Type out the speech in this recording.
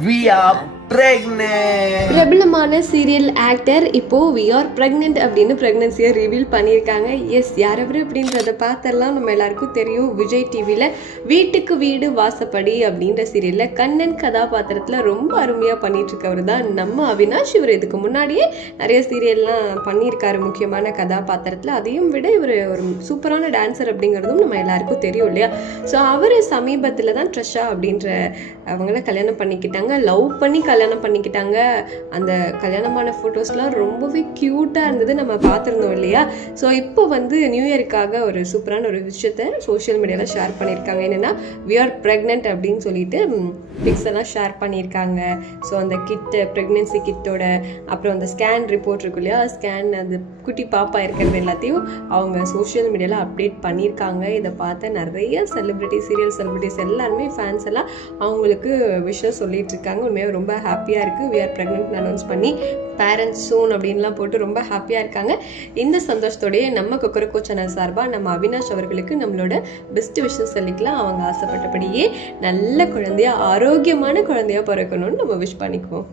We are pregnant. பிரபலமான serial actor இப்போ we are pregnant அப்படின்னு பிரெக்னன்சியை ரிவீல் பண்ணியிருக்காங்க. எஸ், யாரவர் அப்படின்றத பார்த்தெல்லாம் நம்ம எல்லாருக்கும் தெரியும். விஜய் டிவியில் வீட்டுக்கு வீடு வாசப்படி அப்படின்ற சீரியலில் கண்ணன் கதாபாத்திரத்தில் ரொம்ப அருமையாக பண்ணிட்டு இருக்கவர் தான் நம்ம அவினாஷ். இவர் இதுக்கு முன்னாடியே நிறைய சீரியல்லாம் பண்ணியிருக்காரு முக்கியமான கதாபாத்திரத்தில். அதையும் விட இவர் ஒரு சூப்பரான டான்சர் அப்படிங்கிறதும் நம்ம எல்லாருக்கும் தெரியும் இல்லையா? ஸோ அவர் சமீபத்தில் தான் ட்ரெஷா அப்படின்ற அவங்கள கல்யாணம் பண்ணிக்கிட்டாங்க. லவ் பண்ணி கல்யாணம் பண்ணிக்கிட்டாங்க. அந்த கல்யாணமான ஃபோட்டோஸ்லாம் ரொம்பவே க்யூட்டாக இருந்தது, நம்ம பார்த்துருந்தோம் இல்லையா? ஸோ இப்போ வந்து நியூ இயருக்காக ஒரு சூப்பரான ஒரு விஷயத்தை சோஷியல் மீடியாவில் ஷேர் பண்ணியிருக்காங்க. என்னென்னா we are pregnant அப்படின்னு சொல்லிட்டு பிக்ஸ் எல்லாம் ஷேர் பண்ணியிருக்காங்க. ஸோ அந்த கிட்டு, ப்ரெக்னென்சி கிட்டோட, அப்புறம் அந்த ஸ்கேன் ரிப்போர்ட் இருக்கு இல்லையா, ஸ்கேன் அந்த குட்டி பாப்பா இருக்கிறது எல்லாத்தையும் அவங்க சோஷியல் மீடியாவில் அப்டேட் பண்ணியிருக்காங்க. இதை பார்த்த நிறைய சீரியல் செலிபிரிட்டிஸ் எல்லாருமே ஃபேன்ஸ் எல்லாம் அவங்களுக்கு விஷயம் சொல்லிட்டு இருக்காங்க. உண்மையாக ரொம்ப ஹாப்பியாக இருக்குது. we are pregnant அனௌன்ஸ் பண்ணி பேரண்ட்ஸ் சூன் அப்படின்லாம் போட்டு ரொம்ப ஹாப்பியாக இருக்காங்க. இந்த சந்தோஷத்தோடைய நம்ம கொக்கரக்கோ சேனல் சார்பாக நம்ம அவினாஷ் அவர்களுக்கு நம்மளோட பெஸ்ட் விஷயம் சொல்லிக்கலாம். அவங்க ஆசைப்பட்டபடியே நல்ல குழந்தையா, ஆரோக்கியமான குழந்தையா பிறக்கணும்னு நம்ம விஷ் பண்ணிக்குவோம்.